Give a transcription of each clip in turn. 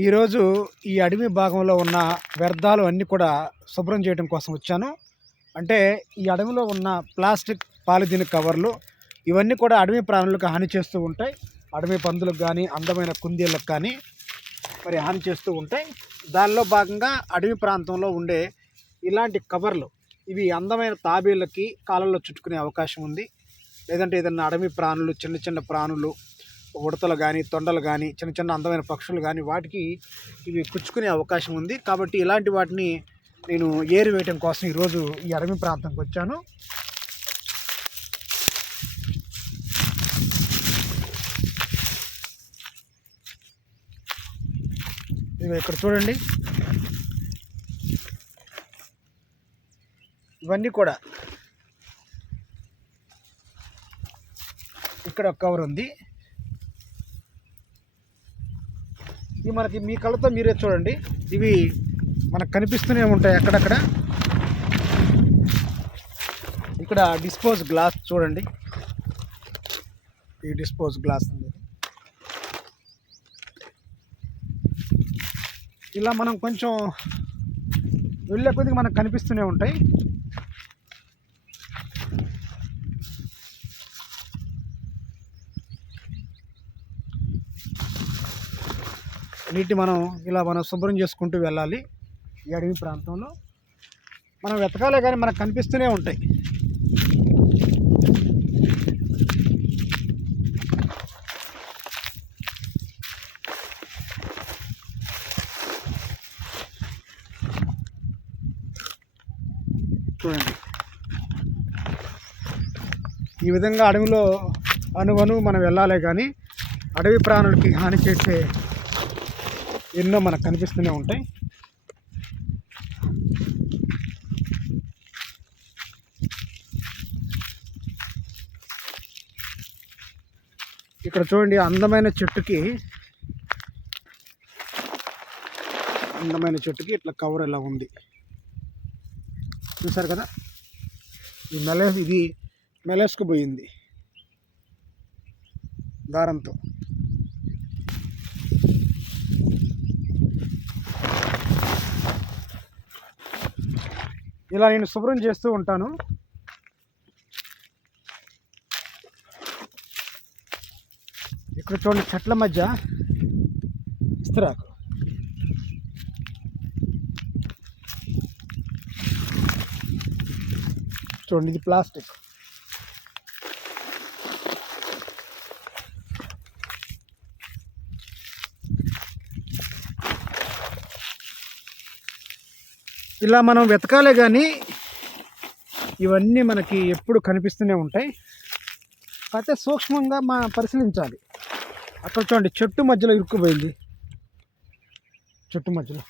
ఈరోజు ఈ అడవి భాగంలో ఉన్న వ్యర్థాలు అన్నీ కూడా శుభ్రం చేయడం కోసం వచ్చాను. అంటే ఈ అడవిలో ఉన్న ప్లాస్టిక్, పాలిథిన్ కవర్లు ఇవన్నీ కూడా అడవి ప్రాణులకు హాని చేస్తూ ఉంటాయి. అడవి పందులకు కానీ, అందమైన కుందేళ్ళకు కానీ మరి హాని చేస్తూ ఉంటాయి. దానిలో భాగంగా అడవి ప్రాంతంలో ఉండే ఇలాంటి కవర్లు ఇవి అందమైన తాబేళ్ళకి కాళ్ళల్లో చుట్టుకునే అవకాశం ఉంది. లేదంటే ఏదన్నా అడవి ప్రాణులు, చిన్న చిన్న ప్రాణులు, ఉడతలు కానీ, తొండలు కానీ, చిన్న చిన్న అందమైన పక్షులు కానీ వాటికి ఇవి కుచ్చుకునే అవకాశం ఉంది. కాబట్టి ఇలాంటి వాటిని నేను ఏరివేయటం కోసం ఈరోజు ఈ అడవి ప్రాంతంకి వచ్చాను. ఇవి ఇక్కడ చూడండి, ఇవన్నీ కూడా ఇక్కడ ఒక కవర్ ఉంది. ఇవి మనకి మీ కళ్ళతో మీరే చూడండి, ఇవి మనకు కనిపిస్తూనే ఉంటాయి అక్కడక్కడ. ఇక్కడ డిస్పోజ్ గ్లాస్ చూడండి, ఈ డిస్పోజ్ గ్లాస్ ఉంది. ఇలా మనం కొంచెం వెళ్ళే కొద్దిగా మనకు కనిపిస్తూనే ఉంటాయి. నీటి మనం శుభ్రం చేసుకుంటూ వెళ్ళాలి. ఈ అడవి ప్రాంతంలో మనం వెతకాలే కానీ మనకు కనిపిస్తూనే ఉంటాయి. చూడండి, ఈ విధంగా అడవిలో అనువను మనం వెళ్ళాలే కానీ అడవి ప్రాణులకి హాని చేసే ఎన్నో మనకు కనిపిస్తూనే ఉంటాయి. ఇక్కడ చూడండి, అందమైన చెట్టుకి ఇట్లా కవర్ ఇలా ఉంది, చూసారు కదా. ఇది మెలేసుకుపోయింది దారంతో. ఇలా నేను శుభ్రం చేస్తూ ఉంటాను. ఇక్కడ చూడండి, చెట్ల మధ్య ఇస్తరాకు. చూడండి, ఇది ప్లాస్టిక్. ఇలా మనం వెతకాలే కానీ ఇవన్నీ మనకి ఎప్పుడు కనిపిస్తూనే ఉంటాయి. అయితే సూక్ష్మంగా మనం పరిశీలించాలి. అక్కడ చూడండి, చెట్టు మధ్యలో ఇరుక్కుపోయింది. చెట్టు మధ్యలో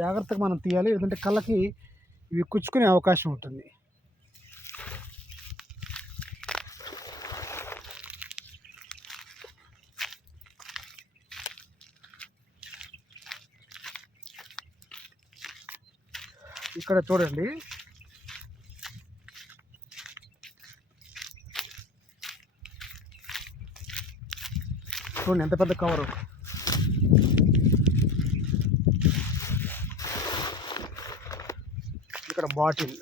జాగ్రత్తగా మనం తీయాలి, ఎందుకంటే కళ్ళకి ఇవి కుచ్చుకునే అవకాశం ఉంటుంది. ఇక్కడ చూడండి, చూడండి ఎంత పెద్ద కవరు. ఇక్కడ బాటిల్,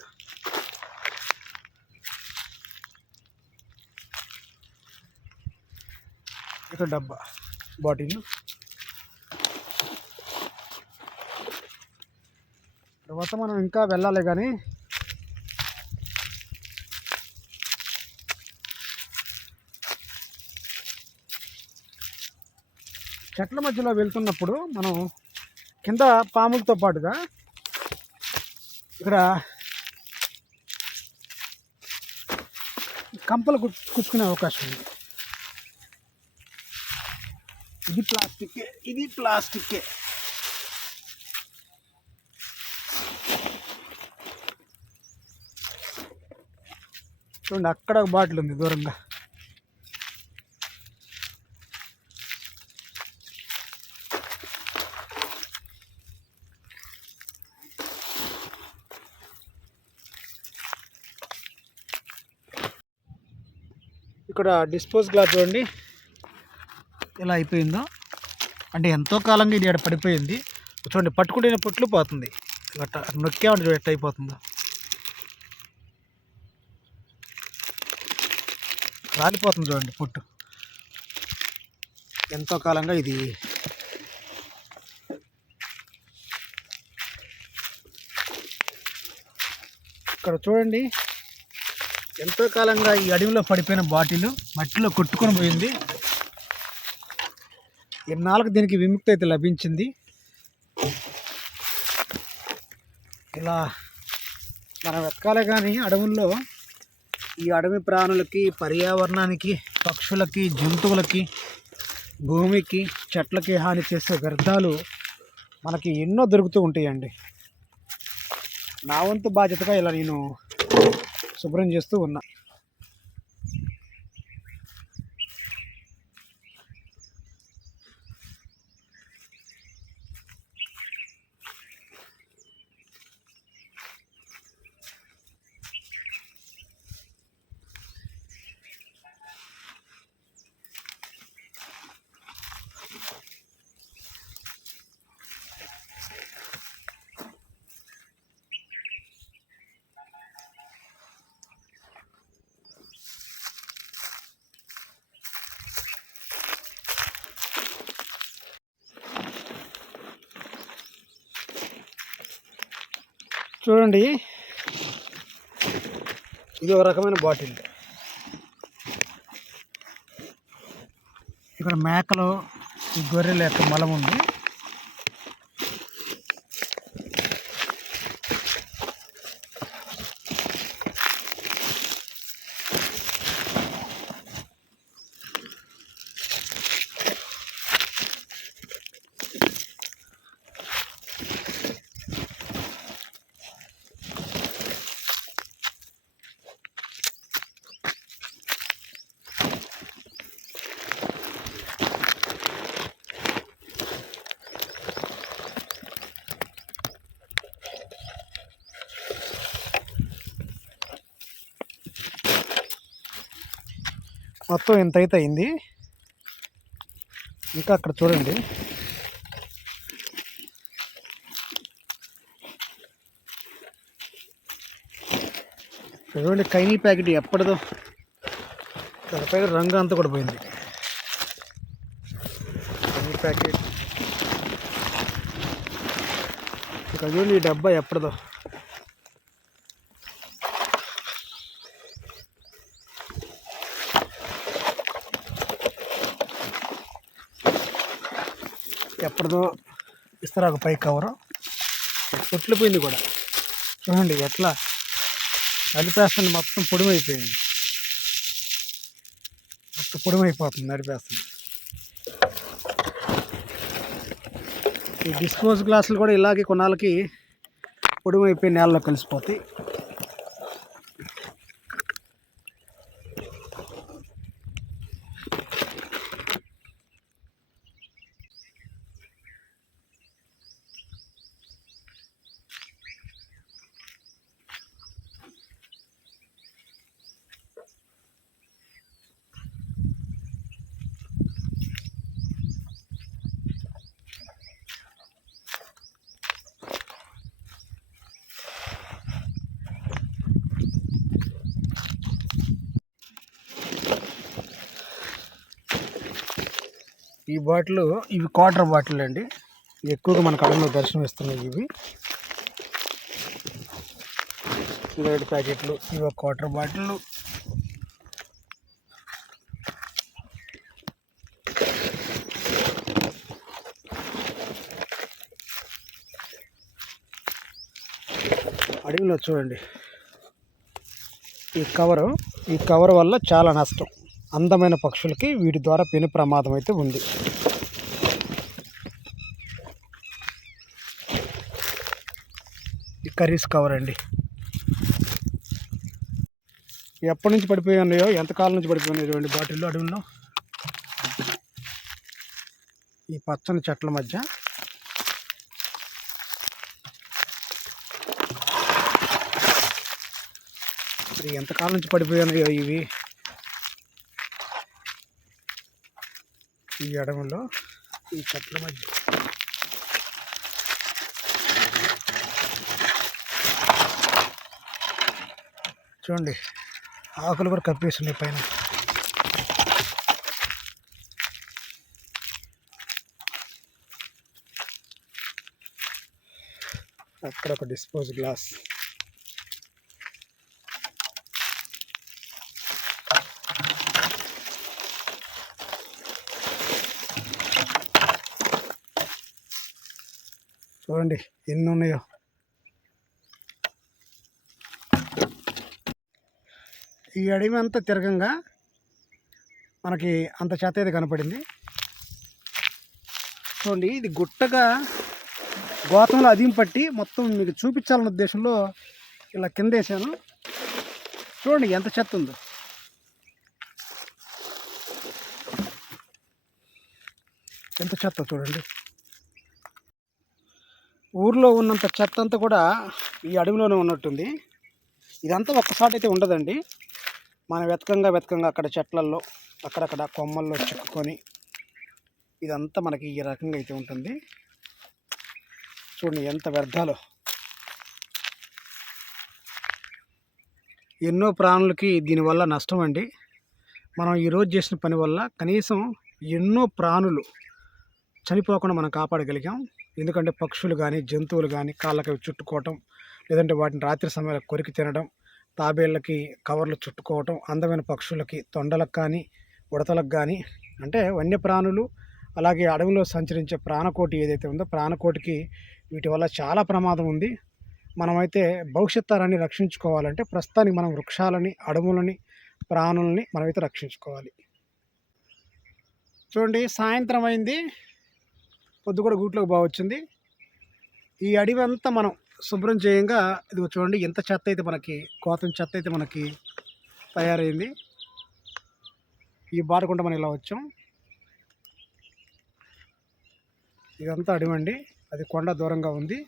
ఇక్కడ డబ్బా బాటిల్. తర్వాత మనం ఇంకా వెళ్ళాలి కానీ చెట్ల మధ్యలో వెళ్తున్నప్పుడు మనం కింద పాములతో పాటుగా ఇక్కడ కంపలు కుచ్చుకునే అవకాశం ఉంది. ఇది ప్లాస్టిక్కే. చూడండి, అక్కడ ఒక బాటిల్ ఉంది దూరంగా. ఇక్కడ డిస్పోజ్ గ్లాస్ చూడండి ఎలా అయిపోయిందో. అంటే ఎంతో కాలంగా ఇది పడిపోయింది. చూడండి, పట్టుకుంటే పొట్లు పోతుంది. గట్ట నొక్కేమంటే చూడ ఎట్ట అయిపోతుందో, రాలిపోతుంది చూడండి పొట్టు. ఎంతో కాలంగా ఇది ఇక్కడ చూడండి, ఎంతో కాలంగా ఈ అడవిలో పడిపోయిన బాటిల్ మట్టిలో కొట్టుకొని పోయింది. ఇన్నాళ్ళకు దీనికి విముక్తి అయితే లభించింది. ఇలా మనం వెతకాలే కానీ అడవుల్లో ఈ అడవి ప్రాణులకి, పర్యావరణానికి, పక్షులకి, జంతువులకి, భూమికి, చెట్లకి హాని చేసే వ్యర్థాలు మనకి ఎన్నో దొరుకుతూ ఉంటాయండి. నా వంతు బాధ్యతగా ఇలా నేను శుభ్రం చేస్తూ ఉన్నా. చూడండి, ఇది ఒక రకమైన బాటిల్. ఇక్కడ మేకలు, ఈ గొర్రెల యొక్క మలం ఉంది. మొత్తం ఇంత అయితే అయింది. ఇంకా అక్కడ చూడండి, చూడండి కైనీ ప్యాకెట్ ఎప్పటిదో, దానిపై రంగు అంతా కూడా పోయింది. కైనీ ప్యాకెట్ ఇంకా చూడండి, ఈ డబ్బా ఎప్పటిదో. ఎప్పటిదో ఇస్తారాకు పై కవరు పొట్లిపోయింది కూడా. చూడండి ఎట్లా నడిపేస్తుంది, మొత్తం పొడిమైపోయింది, మొత్తం పొడిమైపోతుంది నడిపేస్తుంది. ఈ డిస్పోజ్ గ్లాసులు కూడా ఇలాగే కొన్నాళ్ళకి పొడిమైపోయి నేలలో కలిసిపోతాయి. ఈ బాటిల్, ఇవి క్వార్టర్ బాటిల్ అండి. ఎక్కువగా మన కళ్ళలో దర్శనం ఇస్తున్నాయి. ఇవి సిగరెట్ ప్యాకెట్లు, ఇవి క్వార్టర్ బాటిల్. అడవిలో చూడండి, ఈ కవర్ వల్ల చాలా నష్టం. అందమైన పక్షులకి వీటి ద్వారా పెను ప్రమాదం అయితే ఉంది. ఈ కర్రీస్ కవర్ అండి, ఎప్పటి నుంచి పడిపోయి ఉన్నాయో, ఎంతకాలం నుంచి పడిపోయినాయో చూడండి బాటిల్లో. అడవుల్లో ఈ పచ్చని చెట్ల మధ్య ఎంతకాలం నుంచి పడిపోయి ఉన్నాయో ఇవి ఈ అడవుల్లో. ఈ చెట్ల మధ్య చూడండి, ఆకులు కూడా కప్పేస్తున్నాయి పైన. అక్కడ ఒక డిస్పోజ్ గ్లాస్. చూడండి ఎన్ని ఉన్నాయో. ఈ అడవి అంతా తిరగంగా మనకి అంత చెత్త అయితే కనపడింది. చూడండి, ఇది గుట్టగా గోతంలో అదిం పట్టి మొత్తం మీకు చూపించాలన్న ఉద్దేశంలో ఇలా కింద వేసాను. చూడండి ఎంత చెత్త ఉందో. ఎంత చెత్త చూడండి. ఊర్లో ఉన్నంత చెత్త అంతా కూడా ఈ అడవిలోనే ఉన్నట్టుంది. ఇదంతా ఒక్కసారి అయితే ఉండదండి. మనం వెతకంగా అక్కడ చెట్లల్లో అక్కడక్కడ కొమ్మల్లో చిక్కుకొని ఇదంతా మనకి ఈ రకంగా అయితే ఉంటుంది. చూడండి ఎంత వ్యర్థాలు. ఎన్నో ప్రాణులకి దీనివల్ల నష్టం అండి. మనం ఈరోజు చేసిన పని వల్ల కనీసం ఎన్నో ప్రాణులు చనిపోకుండా మనం కాపాడగలిగాం. ఎందుకంటే పక్షులు కానీ జంతువులు కానీ కాళ్ళకి చుట్టుకోవటం, లేదంటే వాటిని రాత్రి సమయంలో కొరికి తినడం, తాబేళ్ళకి కవర్లు చుట్టుకోవటం, అందమైన పక్షులకి తొండలకు కానీ ఉడతలకు కానీ, అంటే వన్యప్రాణులు అలాగే అడవిలో సంచరించే ప్రాణకోటి ఏదైతే ఉందో ప్రాణకోటికి వీటి వల్ల చాలా ప్రమాదం ఉంది. మనమైతే భవిష్యత్ తరాన్ని రక్షించుకోవాలంటే ప్రస్తుతానికి మనం వృక్షాలని, అడవులని, ప్రాణులని మనమైతే రక్షించుకోవాలి. చూడండి సాయంత్రం అయింది, పొద్దు కూడా గూట్లోకి బాగా వచ్చింది. ఈ అడవి అంతా మనం శుభ్రం చేయంగా ఇది చూడండి ఎంత చెత్త అయితే మనకి, కోతం చెత్త అయితే మనకి తయారైంది. ఈ బాటకుండా మనం ఇలా వచ్చాం. ఇదంతా అడవి అండి, అది కొండ దూరంగా ఉంది.